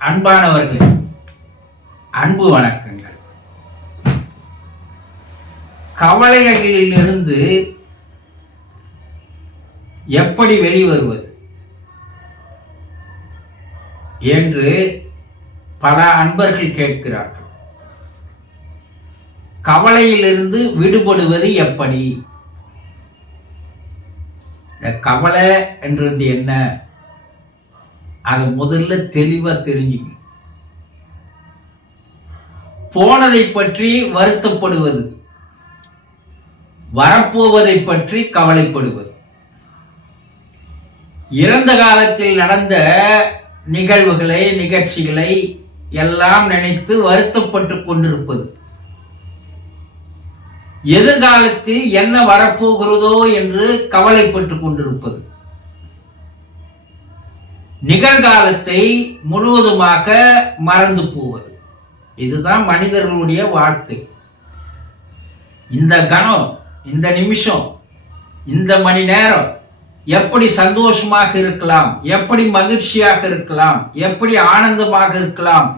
அன்பானவர்களே, அன்பு வணக்கங்கள். கவலைகளிலிருந்து எப்படி வெளிவருவது என்று பல அன்பர்கள் கேட்கிறார்கள். கவலையிலிருந்து விடுபடுவது எப்படி? இந்த கவலை என்றது என்ன? அதை முதல்ல தெளிவா தெரிஞ்சுக்கணும். போனதை பற்றி வருத்தப்படுவது, வரப்போவதை பற்றி கவலைப்படுவது, இறந்த காலத்தில் நடந்த நிகழ்வுகளை நிகழ்ச்சிகளை எல்லாம் நினைத்து வருத்தப்பட்டு கொண்டிருப்பது, எதிர்காலத்தில் என்ன வரப்போகிறதோ என்று கவலைப்பட்டு கொண்டிருப்பது, நிகழ்காலத்தை முழுவதுமாக மறந்து போவது. இதுதான் மனிதர்களுடைய வாழ்க்கை. இந்த கணம், இந்த நிமிஷம், இந்த மணி நேரம் எப்படி சந்தோஷமாக இருக்கலாம், எப்படி மகிழ்ச்சியாக இருக்கலாம், எப்படி ஆனந்தமாக இருக்கலாம்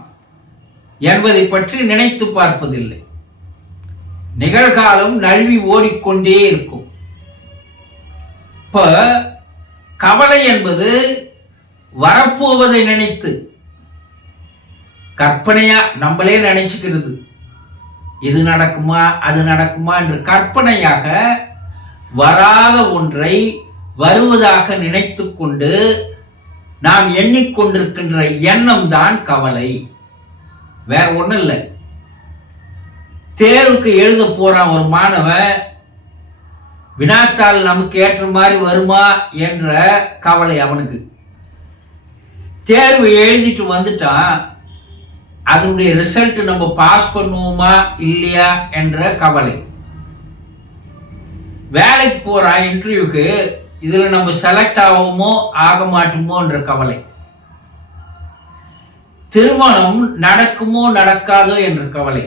என்பதை பற்றி நினைத்து பார்ப்பதில்லை. நிகழ்காலம் நழுவி ஓடிக்கொண்டே இருக்கும். இப்ப கவலை என்பது வரப்போவதை நினைத்து கற்பனையா நம்மளே நினைச்சுக்கிறது, இது நடக்குமா அது நடக்குமா என்று கற்பனையாக வராத ஒன்றை வருவதாக நினைத்து கொண்டு நாம் எண்ணிக்கொண்டிருக்கின்ற எண்ணம் தான் கவலை. வேற ஒண்ணும் இல்லை. தேர்வுக்கு எழுத போறான் ஒரு மாணவன், வினாத்தாள் நமக்கு ஏற்ற மாதிரி வருமா என்ற கவலை அவனுக்கு. தேர்வு எழுதிட்டு வந்துட்டான், அதனுடைய ரிசல்ட் நம்ம பாஸ் பண்ணுவோமா இல்லையா என்ற கவலை. வேலைக்கு போறான் இன்டர்வியூக்கு, இதுல நம்ம செலக்ட் ஆகுமோ ஆக மாட்டோமோ என்ற கவலை. திருமணம் நடக்குமோ நடக்காதோ என்ற கவலை.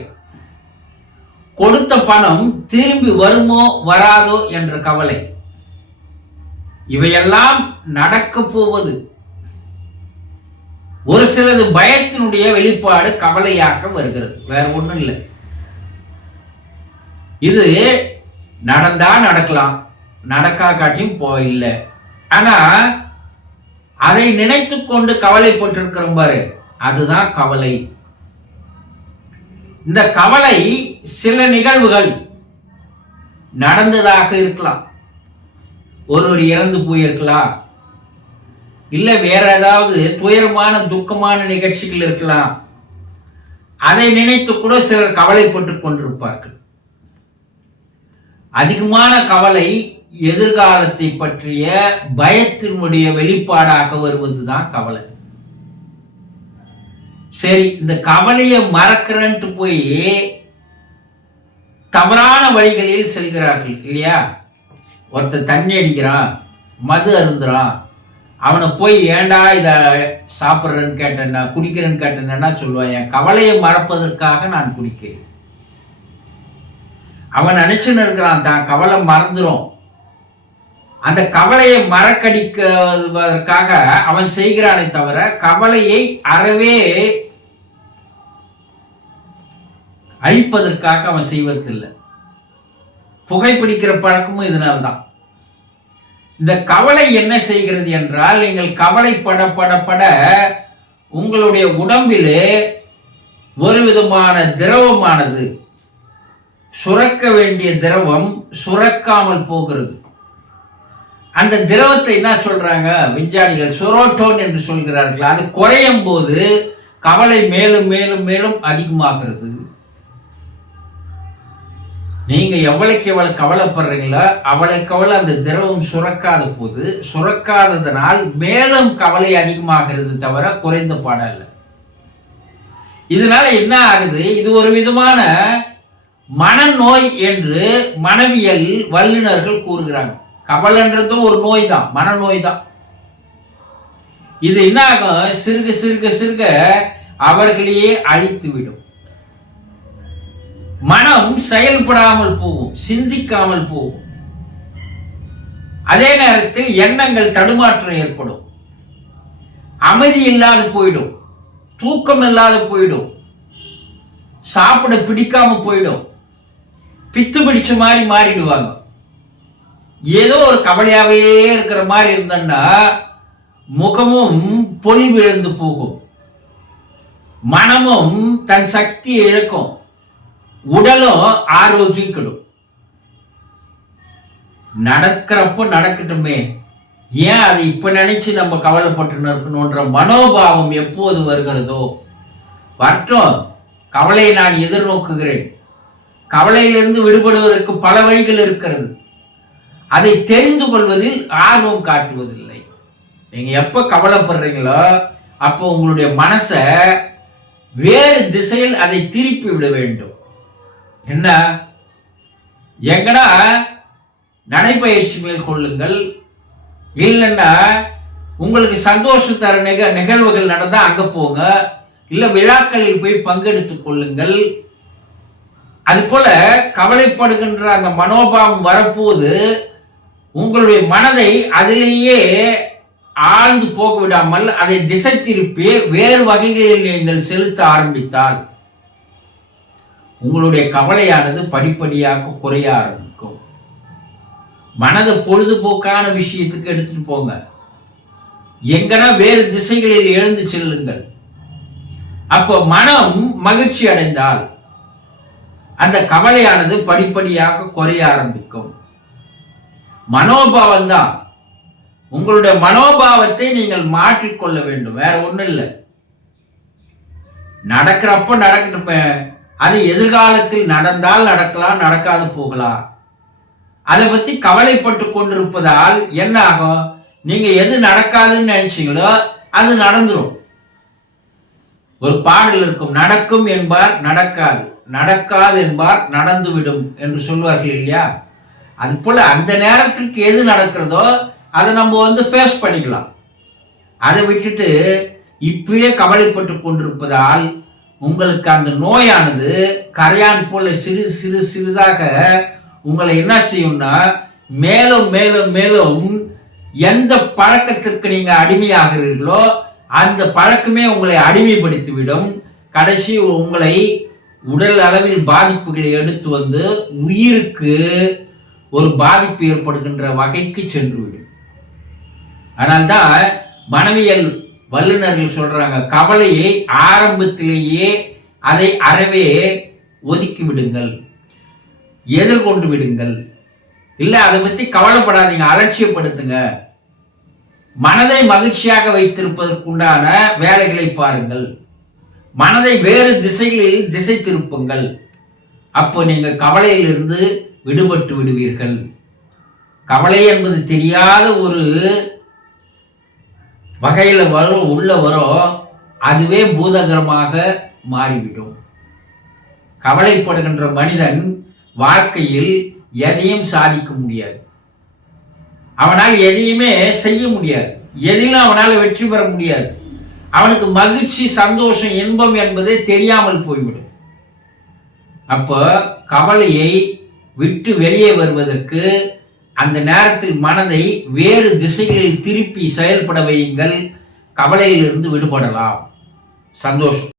கொடுத்த பணம் திரும்பி வருமோ வராதோ என்ற கவலை. இவையெல்லாம் நடக்க போவது. ஒரு சிலது பயத்தினுடைய வெளிப்பாடு கவலையாக வருகிறது, வேற ஒண்ணும் இல்லை. இது நடந்தா நடக்கலாம், நடக்கா காட்டியும் போயில்லை. ஆனா அதை நினைத்து கொண்டு கவலைப்பட்டிருக்கிறோம் பாரு, அதுதான் கவலை. இந்த கவலை சில நிகழ்வுகள் நடந்ததாக இருக்கலாம், ஒருவர் இறந்து போயிருக்கலாம், இல்ல வேற ஏதாவது துயரமான துக்கமான நிகழ்ச்சிகள் இருக்கலாம். அதை நினைத்து கூட சிலர் கவலைப்பட்டு கொண்டிருப்பார்கள். அதிகமான கவலை எதிர்காலத்தை பற்றிய பயத்தினுடைய வெளிப்பாடாக வருவதுதான் கவலை. சரி, இந்த கவலையை மறக்கிறன்ட்டு போய் தவறான வழிகளில் செல்கிறார்கள் இல்லையா? ஒருத்தர் தண்ணி அடிக்கிறான், மது அருந்துறான், அவனை போய் ஏண்டா இத சாப்பிட்றேன்னு கேட்டேன்னா, குடிக்கிறேன்னு கேட்டேன்னா சொல்லுவான், என் கவலையை மறப்பதற்காக நான் குடிக்கிறேன். அவன் நினைச்சுன்னு இருக்கிறான் தான் கவலை மறந்துடும். அந்த கவலையை மறக்கடிப்பதற்காக அவன் செய்கிறானே தவிர கவலையை அறவே அழிப்பதற்காக அவன் செய்வதில்லை. புகைப்பிடிக்கிற பழக்கமும் இதனால்தான். இந்த கவலை என்ன செய்கிறது என்றால், நீங்கள் கவலைப்பட பட உங்களுடைய உடம்பிலே ஒரு விதமான திரவமானது, சுரக்க வேண்டிய திரவம் சுரக்காமல் போகிறது. அந்த திரவத்தை என்ன சொல்றாங்க விஞ்ஞானிகள்? செரோட்டோன் என்று சொல்கிறார்கள். அது குறையும் போது கவலை மேலும் மேலும் மேலும் அதிகமாகிறது. நீங்க எவ்வளவுக்கு எவ்வளவு கவலைப்படுறீங்களோ அவ்வளவுக்கு அவ்வளவு அந்த திரவம் சுரக்காத போது, சுரக்காததனால் மேலும் கவலை அதிகமாகிறது தவிர குறைந்த பாடல்ல. இதனால என்ன ஆகுது? இது ஒரு விதமான மனநோய் என்று மனவியல் வல்லுநர்கள் கூறுகிறாங்க. கவலைன்றதும் ஒரு நோய் தான், மனநோய் தான். இது என்ன ஆகும்? சிறுக சிறுக சிறுக அவர்களையே அழித்து விடும். மனம் செயல்படாமல் போகும், சிந்திக்காமல் போகும். அதே நேரத்தில் எண்ணங்கள் தடுமாற்றம் ஏற்படும், அமைதி இல்லாது போயிடும், தூக்கம் இல்லாத போயிடும், சாப்பிட பிடிக்காம போயிடும், பித்து பிடிச்ச மாதிரி மாறிடுவாங்க. ஏதோ ஒரு கவலையாவே இருக்கிற மாதிரி இருந்தன்னா முகமும் பொலிவு இழந்து போகும், மனமும் தன் சக்தி இழக்கும், உடலும் ஆரோக்கியம் கெடும். நடக்கிறப்ப நடக்கட்டுமே, ஏன் அதை இப்ப நினைச்சு நம்ம கவலைப்பட்டு இருக்கணும்ன்ற மனோபாவம் எப்போது வருகிறதோ வரட்டும். கவலையை நான் எதிர்நோக்குகிறேன். கவலையிலிருந்து விடுபடுவதற்கு பல வழிகள் இருக்கிறது. அதை தெரிந்து கொள்வதில் ஆர்வம் காட்டுவதில்லை. நீங்க எப்ப கவலைப்படுறீங்களோ அப்போ உங்களுடைய மனசை வேறு திசையில் அதை திருப்பி விட வேண்டும். என்ன, எங்கடா நடைபயிற்சி மேற்கொள்ளுங்கள், இல்லைன்னா உங்களுக்கு சந்தோஷம் தர நிகழ்வுகள் நடந்தா அங்க போங்க, இல்ல விழாக்களில் போய் பங்கெடுத்துக் கொள்ளுங்கள். அது போல கவலைப்படுகின்ற அந்த மனோபாவம் வரப்போது உங்களுடைய மனதை அதிலேயே ஆழ்ந்து போக விடாமல் அதை திசை திருப்பி வேறு வகைகளில் நீங்கள் செலுத்த ஆரம்பித்தால் உங்களுடைய கவலையானது படிப்படியாக குறைய ஆரம்பிக்கும். மனதை பொழுதுபோக்கான விஷயத்துக்கு எடுத்துட்டு போங்க, எங்கன்னா வேறு திசைகளில் எழுந்து செல்லுங்கள். அப்போ மனம் மகிழ்ச்சி அடைந்தால் அந்த கவலையானது படிப்படியாக குறைய ஆரம்பிக்கும். மனோபாவம் தான். உங்களுடைய மனோபாவத்தை நீங்கள் மாற்றிக்கொள்ள வேண்டும், வேற ஒண்ணும் இல்லை. நடக்கிறப்ப நடக்கட்டுமே, அது எதிர்காலத்தில் நடந்தால் நடக்கலாம், நடக்காது போகலாம். அதை பத்தி கவலைப்பட்டு கொண்டிருப்பதால் என்ன ஆகும், நீங்க எது நடக்காதுன்னு நினைச்சீங்களோ அது நடந்துரும். ஒரு பாடல் இருக்கும், நடக்கும் என்பார் நடக்காது, நடக்காது என்பார் நடந்துவிடும் என்று சொல்வார்கள் இல்லையா? அது போல அந்த நேரத்திற்கு எது நடக்கிறதோ அதை நம்ம ஃபேஸ் பண்ணிக்கலாம். அதை விட்டுட்டு இப்பயே கவலைப்பட்டு கொண்டிருப்பதால் உங்களுக்கு அந்த நோயானது கரையான் போல சிறு சிறு சிறிதாக உங்களை என்ன செய்யும்னா மேலும் மேலும் மேலும் எந்த பழக்கத்திற்கு நீங்க அடிமையாகிறீர்களோ அந்த பழக்கமே உங்களை அடிமைப்படுத்திவிடும். கடைசி உங்களை உடல் அளவில் பாதிப்புகளை எடுத்து உயிருக்கு ஒரு பாதிப்பு ஏற்படுகின்ற வகைக்கு சென்றுவிடும். அதனால்தான் மனவியல் வல்லுநர்கள் சொல்றாங்க, கவலையை ஆரம்பத்திலேயே அதை அறவே ஒதுக்கி விடுங்கள், எதிர்கொண்டு விடுங்கள். இல்ல அதை பத்தி கவலைப்படாதீங்க, அலட்சியப்படுத்துங்க. மனதை மகிழ்ச்சியாக வைத்திருப்பதற்குண்டான வேலைகளை பாருங்கள். மனதை வேறு திசைகளில் திசை திருப்புங்கள். அப்போ நீங்க கவலையிலிருந்து விடுபட்டு விடுவீர்கள். கவலை என்பது தெரியாத ஒரு வகையில வரும், உள்ள வரும், அதுவே பூதகரமாக மாறிவிடும். கவலைப்படுகின்ற மனிதன் வாழ்க்கையில் எதையும் சாதிக்க முடியாது, அவனால் எதையுமே செய்ய முடியாது, எதிலும் அவனால் வெற்றி பெற முடியாது. அவனுக்கு மகிழ்ச்சி, சந்தோஷம், இன்பம் என்பதே தெரியாமல் போய்விடும். அப்போ கவலையை விட்டு வெளியே வருவதற்கு அந்த நேரத்தில் மனதை வேறு திசைகளில் திருப்பி செயல்பட வையுங்கள். கவலையிலிருந்து விடுபடலாம். சந்தோஷம்.